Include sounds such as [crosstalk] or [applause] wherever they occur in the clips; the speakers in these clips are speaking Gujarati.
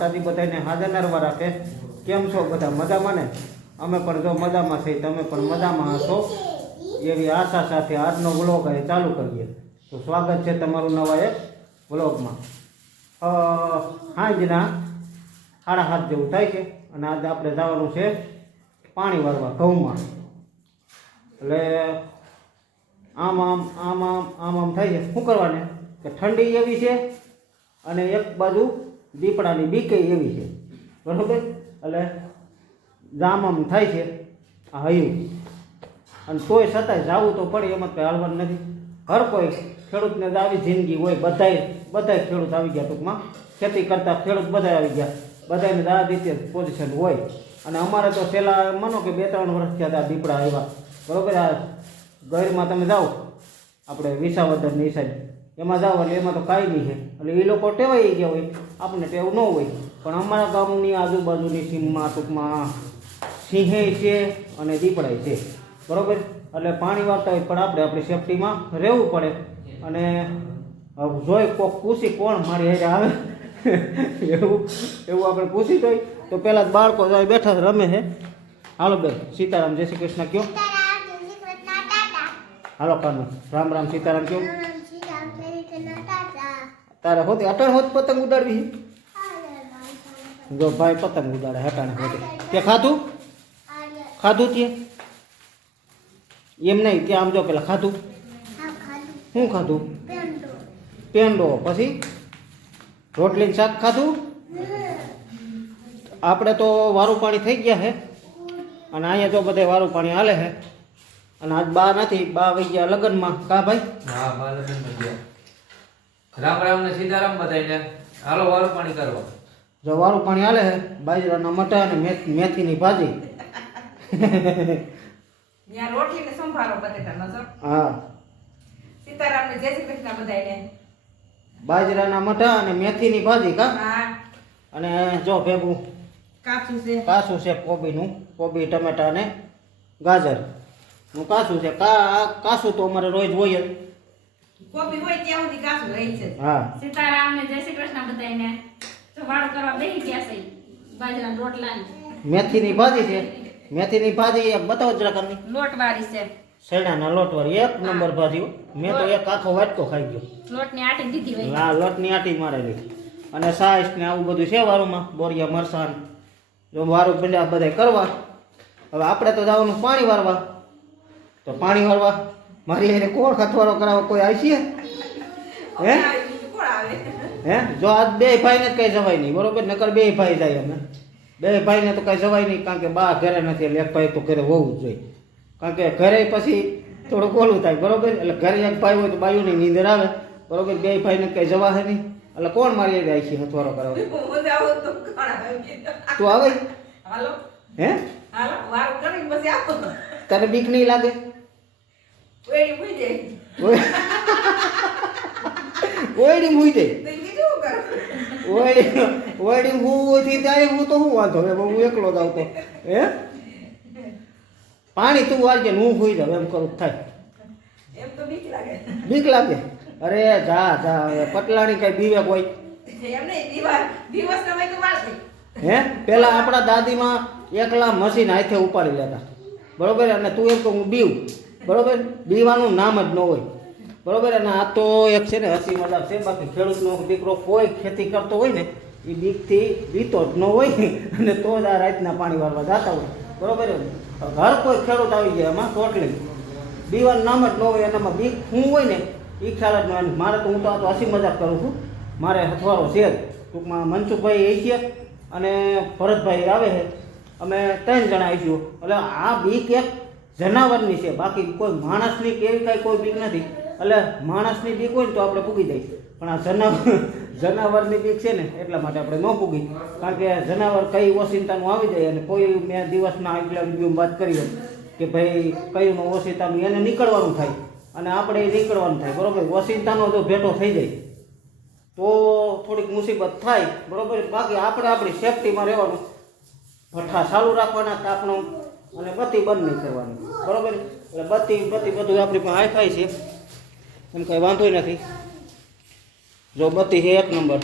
માતાજી બધાને હાજર નરવા રાખે. કેમ છો બધા મજામાં ને? અમે પણ જો મજામાં છીએ, તમે પણ મજામાં હશો. એવી આશા સાથે આજનો વ્લોગ અહીં ચાલુ કરીએ. તો સ્વાગત છે તમારું નવા એક વ્લોગમાં. સાંજના સાડા હાથ જેવું થાય છે અને આજે આપણે જવાનું છે પાણી વાળવા ઘઉંમાં. એટલે આમ આમ આમ આમ આમ આમ થાય છે. શું કરવાને? કે ઠંડી એવી છે અને એક બાજુ દીપડાની બીકે એવી છે. બરોબર? એટલે જામ આમ થાય છે. આ હયું. અને તોય છતાંય જાવું તો પડે, એમાં કંઈ હાલવાનું નથી. હર કોઈ ખેડૂતને આવી જિંદગી હોય, બધાય બધાય ખેડૂત આવી ગયા ટૂંકમાં. ખેતી કરતા ખેડૂત બધા આવી ગયા. બધાને આ રીતે પોઝિશન હોય. અને અમારે તો પહેલાં માનો કે બે ત્રણ વર્ષ થયા હતા દીપડા આવ્યા. બરોબર? આ ગરમાં તમે જાઓ. આપણે વિસાવદરની સાઈડ. એમાં જાઓ એટલે એમાં તો કાંઈ નહીં છે એટલે એ લોકો ટેવાઈ ગયા હોય. આપણને ટેવ ન હોય. પણ અમારા ગામની આજુબાજુની સીમમાં ટૂંકમાં સિંહે છે અને દીપડાય છે. બરાબર? એટલે પાણી વાળતા હોય પણ આપણે આપણી સેફટીમાં રહેવું પડે. અને જોઈ કોક પૂછી કોણ મારી હારે આવે. એવું એવું આપણે પૂછી જોઈ તો પહેલાં જ બાળકો જાય બેઠા રમે છે હાલો બેન સીતારામ જય શ્રી કૃષ્ણ કયો. હાલો કાનુ રામ રામ સીતારામ કયો. તારે હોતી અટણ હોત પતંગ ઉડાડવી જો ભાઈ પતંગ ઉડાડે, હટાણે હોતી. તે ખાધું? ખાધું તે? એમ નહીં ત્યાં આમ જો પેલા ખાધું? શું ખાધું? પેંડો. પછી? રોટલી શાક ખાધું? આપણે તો વારું પાણી થઈ ગયા છે અને અહીંયા જો બધે વારું પાણી હાલે છે અને આજ બા નથી, બા વહી ગયા લગ્નમાં. કા ભાઈ? હા બાલકન ભજીયા રામ રામ ને સીતારામ બધાને હાલો વારું પાણી કરવા જો વારું પાણી હાલે બાજરાના મટા અને મેથ મેથીની ભાજી. ત્યાં રોટલી ને સંભારો બટેટાનો જો હા. સીતારામ ને જય શ્રી કૃષ્ણ બધાને બાજરાના મઠા અને મેથીની ભાજી કા? હા. અને જો ભેગું કાચું છે. કાસું છે કોબીનું કોબી ટમેટા અને ગાજર. નું કાસું છે. કા કાસું તો અમારે રોજ હોય જ. કોબી હોય ત્યાં સુધી કાચું રહી છે. હા. સીતારામ ને જય શ્રી કૃષ્ણ બધાને તો વાળું કરવા બેસી ગયા છે બાજરાના રોટલા મેથી મેથીની ભાજી છે. મેથીની ભાજી એક બતાવો જરા કરની લોટ વાળી છે. શેરડાના લોટ વાળી એક નંબર ભાજી મેં તો એક આખો વાટકો ખાઈ ગયો. લોટની આટી દીધી હોય. હા લોટની આટી મારેલી. અને સાઈસ ને આવું બધું છે વારુમાં બોરિયા મરસાન જો વારું પીંડા બધા કરવા. હવે આપણે તો જવાનું પાણી વારવા. તો પાણી વારવા. મારી એને કોણ ખતવારો કરાવો? કોઈ આવી છે? હે? હે? જો આજ બે ભાઈને જ કઈ જવાય નહીં બરોબર? નકર બે ભાઈ જાય અમે. બે ભાઈને તો કઈ જવાય નહીં કારણ કે બા ઘરે નથી એટલે એક ભાઈ તો ઘરે હોવું જ જોઈએ. કારણ કે ઘરે પછી થોડુંક ઓલું થાય બરોબર? એટલે ઘરે એક ભાઈ હોય તો બાયુની નીંદર આવે બરોબર? બે ભાઈને કઈ જવાશે નહીં. એટલે કોણ મારી જાય છે હથવારો હું જાઉં તો આવે? હે? તને બીક નહીં લાગે? ઓયડી ભૂઈ જાય ઓયડી મૂઈ દે ઓયડી ઓયડી હું થી ત્યારે હું તો હું વાંધો? હવે હું એકલો જ આવતો હે? પાણી તું વાળજે હું હોઈ જાઉં એમ કરું થાય. એમ તો બીક લાગે. બીક લાગે? અરે જા જા હવે પટલાણી કઈ બીવે કોઈ. એમ નહીં દિવસ દિવસ સમય તો વાળતી હે? પેલા આપણા દાદીમાં એકલા મશીન હાથે ઉપાડી લેતા. બરોબર? અને તું એમ તો હું બીવ. બરોબર? બીવાનું નામ જ ન હોય. બરોબર? અને આ તો એક છે ને હસી મજાક છે, બાકી ખેડૂતનો દીકરો કોઈ ખેતી કરતો હોય ને એ બીકથી બીતો જ ન હોય, અને તો જ આ રાતના પાણી વાળવા જતા હોય. બરોબર? ઘર કોઈ ખેડૂત આવી જાય એમાં ટોટલી. બીવાનું નામ જ ન હોય, એનામાં બીક શું હોય ને એ ખ્યાલ જ ન મારે તો હું તો આ તો હસી મજાક કરું છું. મારે હથવારો છે જ. ટૂંકમાં મનસુખભાઈ એ છે, અને ભરતભાઈ આવે છે. અમે ત્રણ જણા આવીશું એટલે આ બીક એક જનાવરની છે. બાકી કોઈ માણસની કે એવી કાંઈ કોઈ બીક નથી. એટલે માણસની બીક હોય ને તો આપણે પૂગી જાય પણ આ જનાવર જનાવરની બીક છે ને, એટલા માટે આપણે ન પૂગી કારણ કે જનાવર કઈ ઓસિંતાનું આવી જાય અને કોઈ મેં દિવસના આગલા વિડીયોમાં વાત કરી હોય કે ભાઈ કયું ઓસિંતાનું એને નીકળવાનું થાય અને આપણે એ નીકળવાનું થાય, બરોબર? ઓસિંતાનો જો ભેટો થઈ જાય, તો થોડીક મુસીબત થાય, બરોબર? બાકી આપણે આપણી સેફટીમાં રહેવાનું. ભઠ્ઠા ચાલુ રાખવાના તાપનો અને બત્તી બંધ કરવાની. બરાબર? એટલે બત્તી બત્તી બધું આપણી પાસે હાઈફાઈ છે. એમ કંઈ વાંધો નથી. જો બત્તી છે એક નંબર.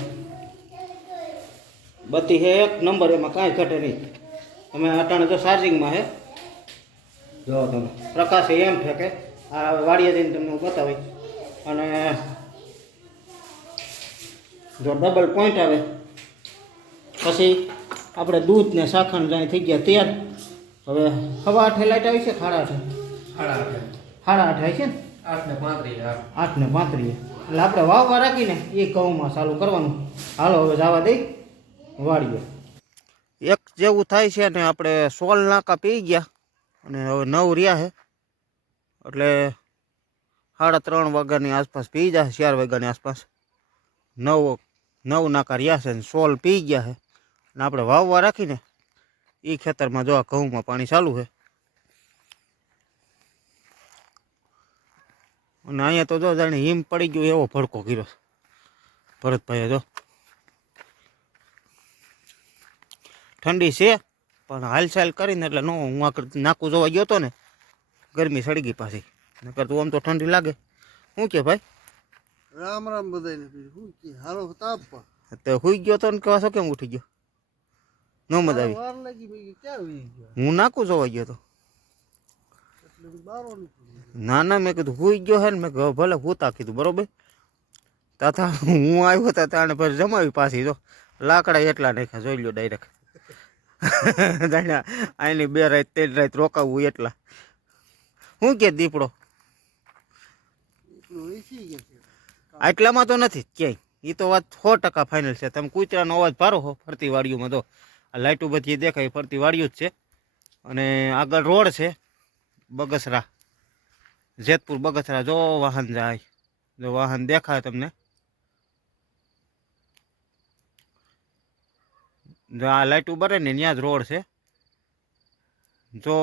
બત્તી છે એક નંબર, એમાં કાંઈ ઘટે નહીં. તમે અટાણે તો ચાર્જિંગમાં છે જો તમે, પ્રકાશ એમ છે કે આ વાડીએ જઈને તમને હું બતાવી અને જો ડબલ પોઈન્ટ આવે, પછી આપણે દૂધ ને શાખણ જાય થઈ ગયા તૈયાર હવે હવા આઠે લાઈટ આવી છે સાડા આઠે? સાડા આઠે. સાડા આઠે આવી છે ને? આઠ ને પાંત્રીસ આઠ ને પાંત્રીસ. એટલે આપણે વાવવા રાખીને એ ઘઉંમાં ચાલુ કરવાનું. હાલો હવે જવા દઈ. વાળીએ. એક જેવું થાય છે ને આપણે સોલ નાકા પી ગયા અને હવે નવ રહ્યા છે. એટલે સાડા ત્રણ વાગ્યાની આસપાસ પી જશે ચાર વાગ્યાની આસપાસ. નવ નવ નાકા રહ્યા છે ને સોલ પી ગયા છે. અને આપણે વાવવા રાખીને એ ખેતરમાં જો આ ઘઉંમાં પાણી ચાલુ છે. અને અહીંયા તો જો જાણે હિમ પડી ગયો એવો ભડકો કર્યો ભરતભાઈએ જો. ઠંડી છે પણ હાલચાલ કરીને એટલે નો હું આગળ નાકું જોવા ગયો હતો ને ગરમી સડી ગઈ પાછી. નકર તું આમ તો ઠંડી લાગે. શું કે ભાઈ? રામ રામ બધાને શું કે તો હુઈ ગયો તો ને કહેવા કેમ ઉઠી ગયો? નો મજા આવી. હું નાકું જોવા ગયો તો. ના ના મેં કીધું હુઈ ગયો હે ને મેં કીધું ભલે હુતા કીધું બરોબર? તાતા હું આવ્યો તા તાણે પછી જમાવી પાછી તો. લાકડા એટલા નાખ્યા જોઈ લો ડાયરેક્ટ [laughs] જાણ્યા આની બે રાત ત્રણ રાત રોકાવું એટલા. શું કે દીપડો? આટલામાં તો નથી ક્યાંય. એ તો વાત સો ટકા ફાઇનલ છે. તમે કૂતરાનો અવાજ ભારો હો ફરતી વાડીઓમાં તો. આ લાઇટો બધી દેખાય ફરતી વાળ્યું જ છે. અને આગળ રોડ છે, બગસરા. જેતપુર, બગસરા, જો વાહન જાય, જો વાહન દેખાય તમને. જો આ લાઇટ બરે ને, ત્યાં જ રોડ છે. જો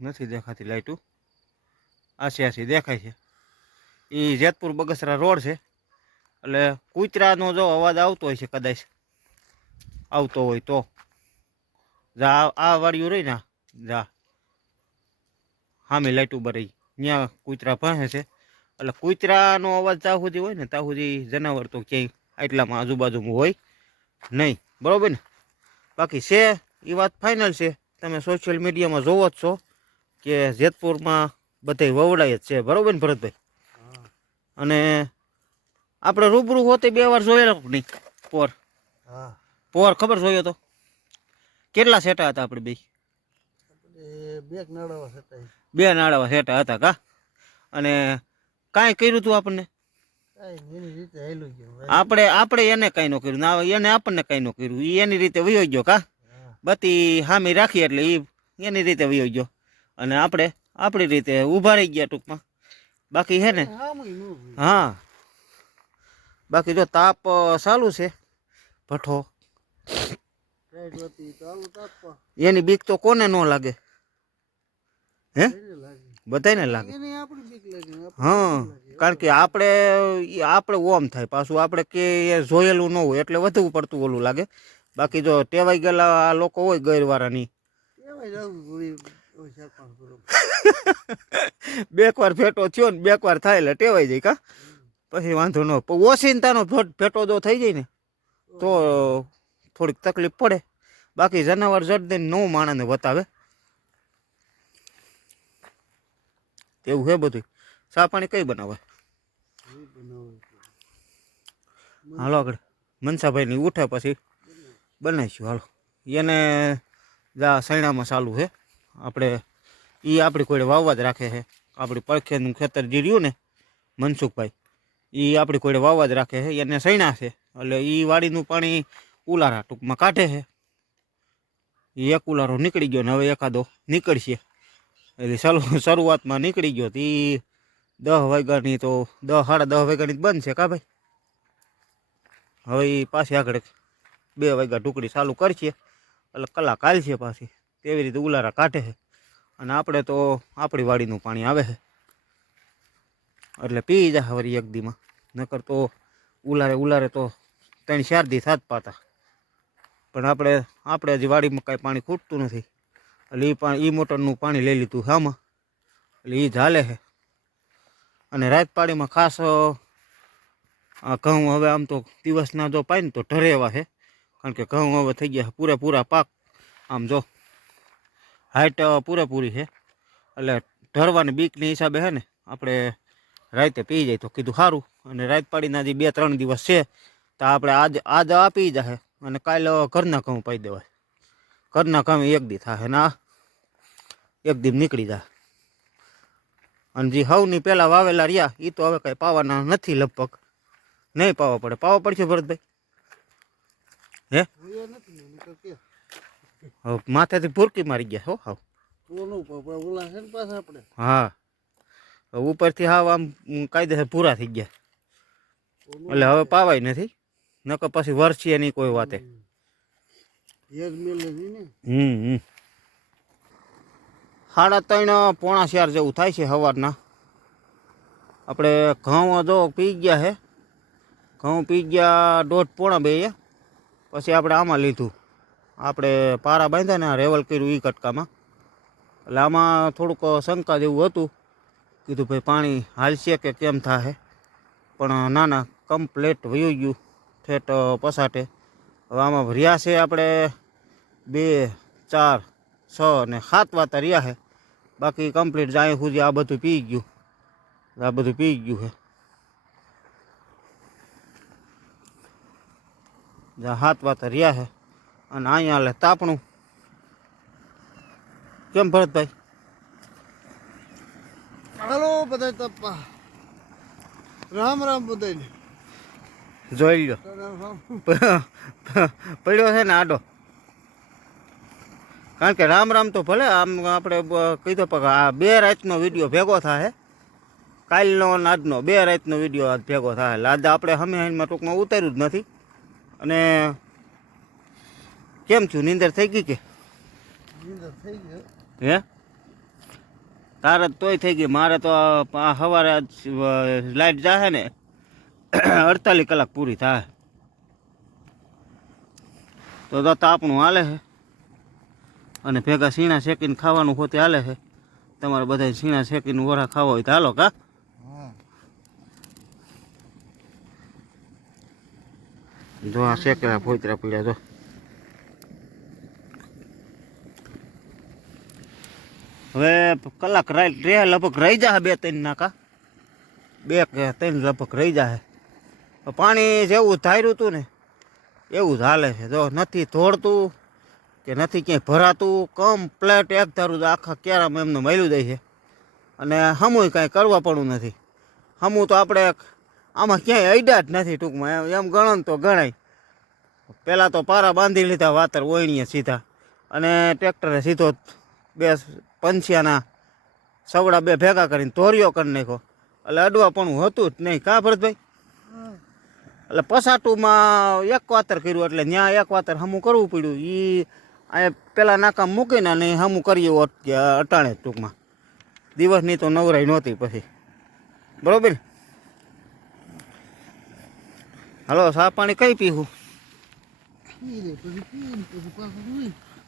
નથી દેખાતી લાઇટું આસી આસી દેખાય છે. એ જેતપુર, બગસરા રોડ છે. એટલે કૂતરાનો જો અવાજ આવતો હોય છે કદાચ. આવતો હોય તો. જા આ- વાળિયું રહી ને જા. હામે લાઈટ ઊભા રહી. ત્યાં કૂતરા પાસે છે. એટલે કૂતરાનો અવાજ ત્યાં સુધી હોય ને ત્યાં સુધી જનાવર તો ક્યાંય આટલામાં આજુબાજુમાં હોય નહીં. બરાબર ને? બાકી છે એ વાત ફાઇનલ છે. તમે સોશિયલ મીડિયામાં જોવો જ છો કે જેતપુરમાં બધે વવડાય જ છે. બરાબર ને ભરતભાઈ? અને આપણે રૂબરૂ હોતે બે વાર જોયેલા નહીં. પોર હા. પોર ખબર જોયો તો? કેટલા સેટા હતા આપણે બે બે નાળાવા સેટા હતા કા? અને કાંઈ કર્યું તું આપણને? આપણે આપણે એને કાંઈ ન કર્યું. ના એને આપણને કાંઈ ન કર્યું. એ એની રીતે વયો ગયો કા? બતી હામી રાખી એટલે એ એની રીતે વયો ગયો. અને આપણે આપણી રીતે ઊભા રહી ગયા ટૂંકમાં. બાકી હે ને? હા. બાકી જો તાપ ચાલુ છે. ભઠ્ઠો. એની બીક તો કોને ન લાગે? હે? બધાને લાગે. હા કારણ કે આપણે આપણે ઓમ થાય પાછું આપણે કે એ જોયેલું ન હોય એટલે વધુ પડતું ઓલું લાગે. બાકી જો ટેવાઈ ગયેલા આ લોકો હોય ગેરવાળાની [laughs] બે વાર ફેટો થયો ને બે વાર થાય એટલે ટેવાઈ જાય કા? પછી વાંધો ન પણ ઓસિંતાનો ફેટો જો થઈ જાય ને તો થોડીક તકલીફ પડે. બાકી જનાવર જડ દઈને નવું માણસને બતાવે. એવું છે બધું ચા પાણી કઈ બનાવે. હાલો આગળ. મનસાભાઈની ઉઠે પછી બનાવીશું. હાલો. એને જા સૈણામાં ચાલુ છે આપણે એ આપણી કોઈ વાવવા જ રાખે છે આપણી પડખેનું ખેતર જીર્યું ને, મનસુખભાઈ એ આપણી કોઈ વાવવા જ રાખે છે એને સૈણા છે. એટલે એ વાડીનું પાણી ઉલારા ટૂંકમાં કાઢે છે. એક ઉલારો નીકળી ગયો ને હવે એકાદો નીકળશે. એટલે શરૂ, શરૂઆતમાં નીકળી ગયો હતી દહ વાગ્યાની તો દસ સાડા દસ વાગ્યાની જ બંધ છે કા ભાઈ? હવે પાછી આગળ બે વાગ્યા ટુકડી ચાલુ કરશે. એટલે કલાક હાલશે પાછી. તેવી રીતે ઉલારા કાઢે છે. અને આપણે તો આપણી વાડીનું પાણી આવે છે. એટલે પી જાય વળી એક દીમાં. નકર તો ઉલારે ઉલારે તો ત્રણ ચાર દી થાત પાતા. પણ આપણે આપણે હજી વાડીમાં કાંઈ પાણી ખૂટતું નથી. એટલે એ પાણી એ મોટરનું પાણી લઈ લીધું આમાં. એટલે એ ચાલે છે. અને રાત પાડીમાં ખાસ આ ઘઉં હવે આમ તો દિવસના જો પાય ને તો ઢરે એવા છે. કારણ કે ઘઉં હવે થઈ ગયા પૂરેપૂરા પાક. આમ જો, હાઈટ પૂરેપૂરી છે. એટલે ઢરવાની બીકની હિસાબે છે ને, આપણે રાતે પી જાય તો કીધું સારું. અને રાત પાડીના જે બે ત્રણ દિવસ છે. તો આપણે આજ આજ આ પી જાય અને કાલે ઘરના ઘઉં પાઈ દેવાય. ઘરના ઘઉં એક દી થાય ના એક દી નીકળી જાય અને જે હવની પહેલાં વાવેલા રહ્યા એ તો હવે કંઈ પાવાના નથી લગભગ. નહીં પાવા પડે. પાવા પડશે ભરતભાઈ? હે? માથેથી ભૂરકી મારી ગયા હો હાવ. હા. ઉપરથી હાવ આમ કાયદેસર પૂરા થઈ ગયા. એટલે હવે પાવાય નથી. નકર પછી વરસીએ નહીં કોઈ વાતે. હમ. હમ સાડા ત્રણ પોણા ચાર જેવું થાય છે સવારના. આપણે ઘઉં જો પી ગયા છે ઘઉં પી ગયા દોઢ પોણા બે પછી આપણે આમાં લીધું. આપણે પારા બાંધ્યા ને રેવલ કર્યું એ કટકામાં. એટલે આમાં થોડુંક શંકા જેવું હતું. કીધું ભાઈ પાણી હાલશે કે કેમ થાશે પણ ના ના કમ્પ્લેટ વયું ગયું. ઠેઠ પસાટે હવે આમાં રહ્યા છે આપણે બે, ચાર, છ ને સાત વાતા રહ્યા છે. બાકી કમ્પ્લીટ જાય સુધી આ બધું પી ગયું. આ બધું પી ગયું છે. જ્યાં સાત વાતા રહ્યા છે. અને અહીંયા લે તાપણું. કેમ ભરતભાઈ? હાલો બધા તપ્પા. રામ રામ બધાને જોઈ લો પડ્યો છે ને આડો. કારણ કે રામ રામ તો ભલે, આમ આપણે કીધો પણ આ બે રાતનો વીડિયો ભેગો થાય કાલનો અને આજનો, બે રાતનો વીડિયો આજ ભેગો થાય લાદા આપણે હમે હમીમાં ટૂંકમાં ઉતાર્યું જ નથી. અને કેમ છું નીંદર થઈ ગઈ કે? હે? તારે તોય થઈ ગઈ. મારે તો આ સવારે લાઇટ જાહે ને અડતાલીસ કલાક પૂરી થાય તો તો તાપણું હાલે છે અને ભેગા સીણા શેકીને ખાવાનું હોતે હાલે છે તમારે બધા સીણા શેકીને વરા ખાવા હોય તો હાલો કા? હા જો આ શેકેલા ફોતરા પીડ્યા જો. હવે કલાક રાઈ રે લગભગ રહી જાય બે ત્રણ નાકા બે કે ત્રણ લગભગ રહી જાય પાણી જેવું ધાર્યું હતું ને, એવું હાલે છે. જો નથી ધોળતું કે નથી ક્યાંય ભરાતું કમ્પ્લેટ એક ધારું આખા ક્યારામાં એમને મળ્યું જાય છે. અને હમું કાંઈ કરવા પડવું નથી. હમું તો આપણે આમાં ક્યાંય અડ્યા જ નથી ટૂંકમાં. એમ એમ ગણો તો ગણાય. પહેલાં તો પારા બાંધી લીધા, વાતર ઓયણીએ સીધા. અને ટ્રેક્ટરે સીધો બે પંછિયાના સવડા બે ભેગા કરીને ધોરિયો કરી નાખ્યો. એટલે અડવાપણું હતું જ નહીં. કાં ભરતભાઈ? એટલે પસાટુમાં એક વાતર કર્યું એટલે ત્યાં એક વાતર હમું કરવું પડ્યું. એ પેલા નાકામ મૂકીને અને હમું કરીએ અટાણે ટૂંકમાં. દિવસની તો નવરાઈ નહોતી પછી. બરોબર? હલો સા પાણી કઈ પીવું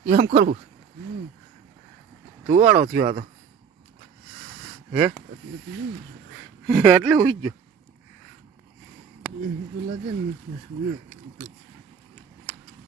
એમ કરવું? તું વાળો થયો આ તો. હે? એટલે [laughs] ઉઈ ગયો. એ તો લાગે ને કે શું એ